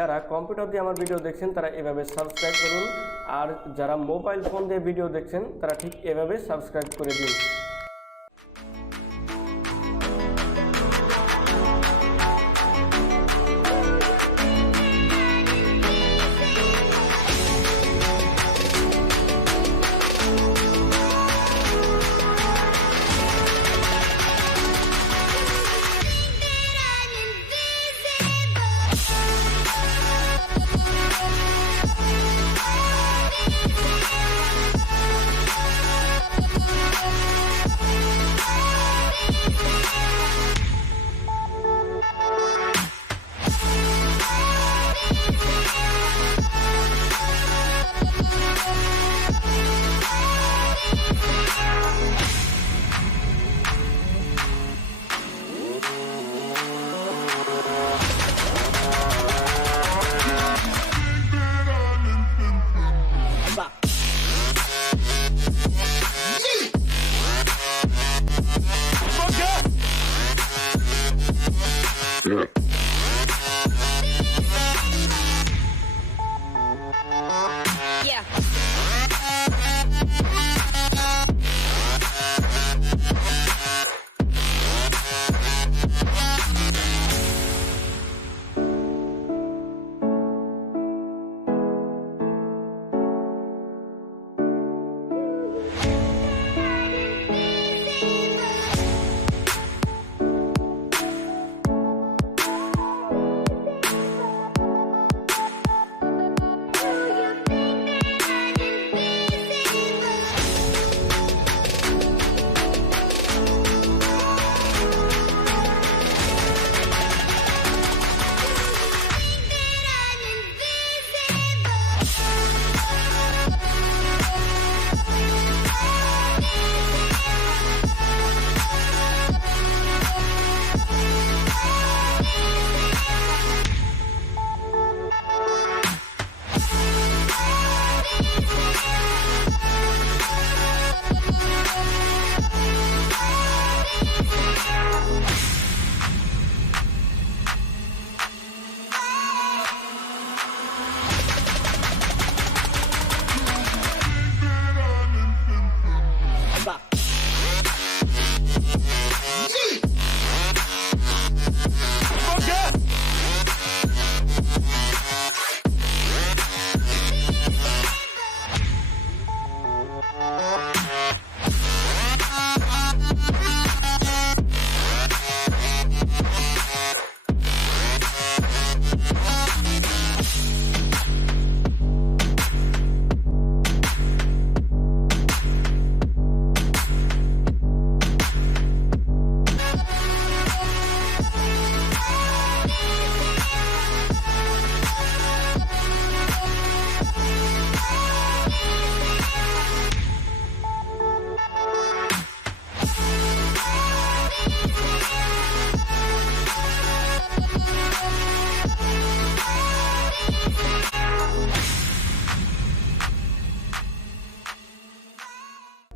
যারা কম্পিউটার দিয়ে আমার ভিডিও দেখছেন তারা এভাবে সাবস্ক্রাইব করুন, আর যারা মোবাইল ফোন দিয়ে ভিডিও দেখছেন তারা ঠিক এভাবে সাবস্ক্রাইব করে দিন।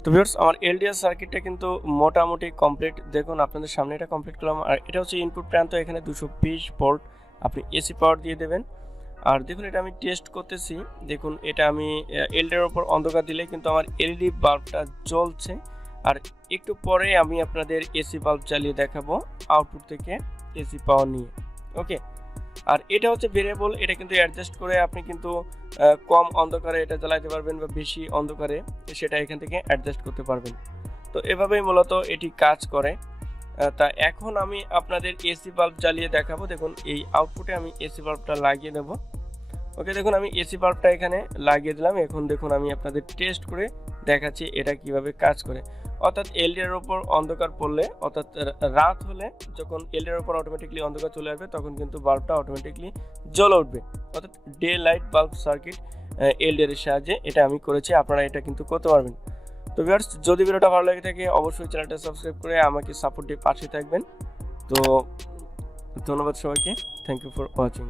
তো ভিউয়ার্স, আমার এলডিআর সার্কিটটা কিন্তু মোটামুটি কমপ্লিট। দেখুন আপনাদের সামনে এটা কমপ্লিট করলাম। আর এটা হচ্ছে ইনপুট প্রান্ত, এখানে 220 ভোল্ট আপনি এসি পাওয়ার দিয়ে দেবেন। আর দেখুন এটা আমি টেস্ট করতেছি। দেখুন এটা আমি এলডিআর উপর অন্ধকার দিলে কিন্তু আমার এলইডি বাল্বটা জ্বলছে। আর একটু পরে আমি আপনাদের এসি বাল্ব চালিয়ে দেখাবো আউটপুট থেকে এসি পাওয়ার নিয়ে। ওকে, আর এটা হচ্ছে ভেরিয়েবল, এটা কিন্তু অ্যাডজাস্ট করে আপনি কিন্তু কম অন্ধকারে এটা জ্বালাতে পারবেন বা বেশি অন্ধকারে সেটা এখান থেকে অ্যাডজাস্ট করতে পারবেন। তো এভাবেই মূলত এটি কাজ করে। তা এখন আমি আপনাদের এসি বাল্ব জ্বালিয়ে দেখাবো। দেখুন এই আউটপুটে আমি এসি বাল্বটা লাগিয়ে দেব। ওকে, দেখুন আমি এসি বাল্বটা এখানে লাগিয়ে দিলাম। এখন দেখুন আমি আপনাদের টেস্ট করে দেখাচ্ছি এটা কিভাবে কাজ করে। অর্থাৎ এলডিআর উপর অন্ধকার পড়লে, অর্থাৎ রাত হলে যখন এলডিআর উপর অটোমেটিকলি অন্ধকার চলে আসবে তখন কিন্তু বাল্বটা অটোমেটিকলি জ্বলে উঠবে। অর্থাৎ day light bulb circuit LDR এর সাহায্যে এটা আমি করেছি। আপনারা এটা কিন্তু করতে পারবেন। তো ভিউয়ার্স, যদি ভিডিওটা ভালো লাগে থাকে অবশ্যই চ্যানেলটা সাবস্ক্রাইব করে আমাকে সাপোর্ট দিয়ে পাশে থাকবেন। তো ধন্যবাদ সবাইকে, থ্যাংক ইউ ফর ওয়াচিং।